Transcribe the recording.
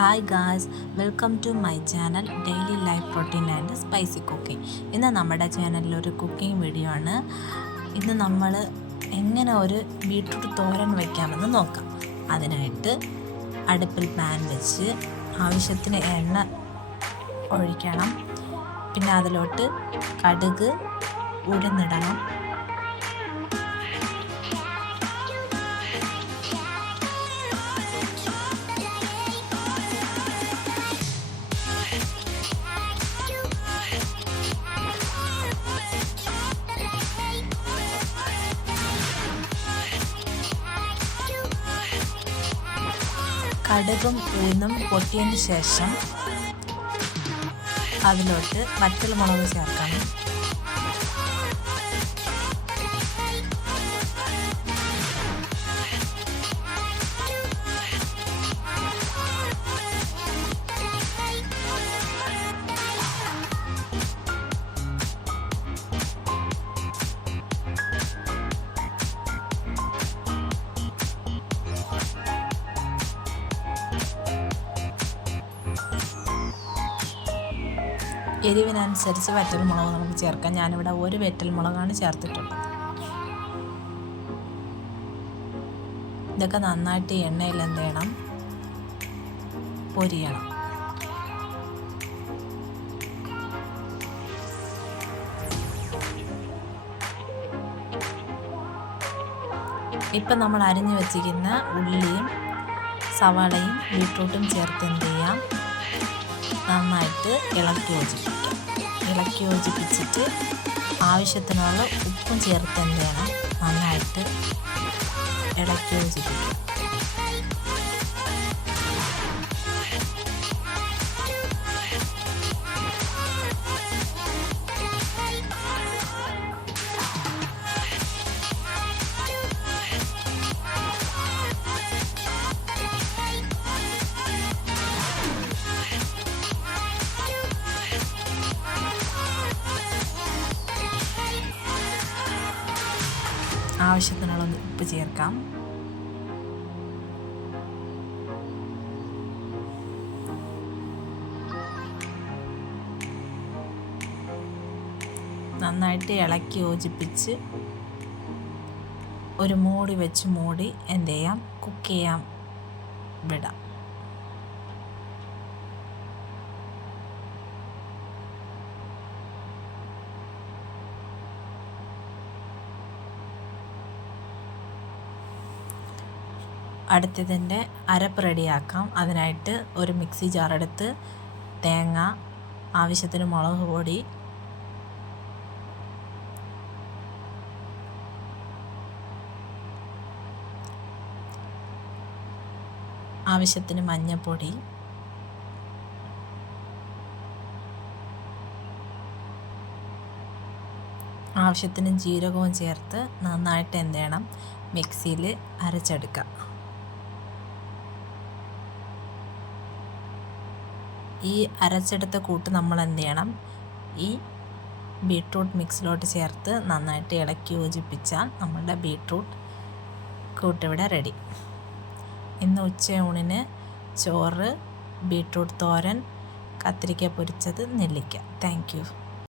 Hi guys, welcome to my channel daily life routine and spicy cooking. ഇന്ന് നമ്മുടെ ചാനലിൽ ഒരു കുക്കിംഗ് വീഡിയോ ആണ്. ഇന്ന് നമ്മൾ എങ്ങനെ ഒരു ബീട്രൂട്ട് തോരൻ വയ്ക്കാമെന്ന് നോക്കാം. അതിനായിട്ട് അടുപ്പിൽ പാൻ വെച്ച് ആവശ്യത്തിന് എണ്ണ ഒഴിക്കണം. പിന്നെ അതിലോട്ട് കടുക്, ഉഴുന്നിടണം. കടുകും ഉഴുന്നും പൊട്ടിയതിന് ശേഷം അതിലോട്ട് വറ്റൽമുളക് ചേർക്കണം. എരിവിനനുസരിച്ച് വറ്റൽമുളക് നമുക്ക് ചേർക്കാം. ഞാനിവിടെ ഒരു വറ്റൽമുളകാണ് ചേർത്തിട്ടുള്ളത്. ഇതൊക്കെ നന്നായിട്ട് എണ്ണയിൽ എന്ത് ചെയ്യണം, പൊരിയണം. ഇപ്പം നമ്മൾ അരിഞ്ഞു വെച്ചിരിക്കുന്ന ഉള്ളിയും സവാളയും ബീട്രൂട്ടും ചേർത്ത് എന്ത് ചെയ്യാം, നന്നായിട്ട് ഇളക്കി യോജിപ്പിച്ചിട്ട് ആവശ്യത്തിനുള്ള ഉപ്പും ചേർത്ത് എന്ത് ചെയ്യണം, നന്നായിട്ട് ഇളക്കി യോജിപ്പിക്കുക. ആവശ്യത്തിനുള്ള ഉപ്പ് ചേർക്കാം. നന്നായിട്ട് ഇളക്കി യോജിപ്പിച്ച് ഒരു മൂടി വെച്ച് മൂടി എന്ത് ചെയ്യാം, കുക്ക് ചെയ്യാൻ വിടാം. അടുത്തതിൻ്റെ അരപ്പ് റെഡിയാക്കാം. അതിനായിട്ട് ഒരു മിക്സി ജാറെടുത്ത് തേങ്ങ, ആവശ്യത്തിന് മുളക് പൊടി, ആവശ്യത്തിന് മഞ്ഞൾപ്പൊടി, ആവശ്യത്തിന് ജീരകവും ചേർത്ത് നന്നായിട്ട് എന്ത് ചെയ്യണം, മിക്സിയിൽ അരച്ചെടുക്കാം. ഈ അരച്ചെടുത്ത കൂട്ട് നമ്മൾ എന്ത് ചെയ്യണം, ഈ ബീട്രൂട്ട് മിക്സിലോട്ട് ചേർത്ത് നന്നായിട്ട് ഇളക്കി യോജിപ്പിച്ചാൽ നമ്മുടെ ബീട്രൂട്ട് കൂട്ടിവിടെ റെഡി. ഇന്ന് ഉച്ചയൂണിന് ചോറ്, ബീട്രൂട്ട് തോരൻ, കത്തിരിക്ക പൊരിച്ചത്, നെല്ലിക്ക. Thank you.